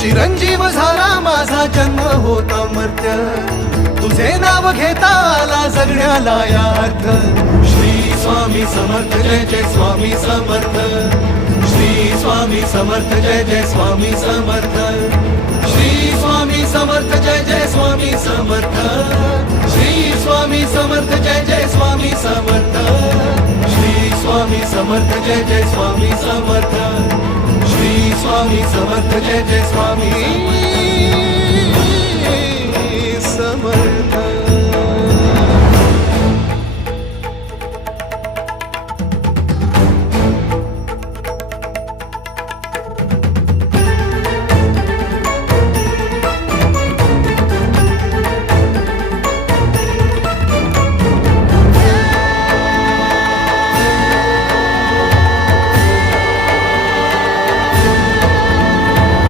चिरंजीव झाला माझा जन्म होता मर्त्य, तुझे नाव घेता आला जगण्याला या अर्थ. श्री स्वामी समर्थ जय जय स्वामी समर्थ, श्री स्वामी समर्थ जय जय स्वामी समर्थ, श्री स्वामी समर्थ जय जय स्वामी समर्थ, श्री स्वामी समर्थ जय जय स्वामी समर्थ, श्री स्वामी समर्थ जय जय स्वामी समर्थ, श्री स्वामी समर्थ जय जय स्वामी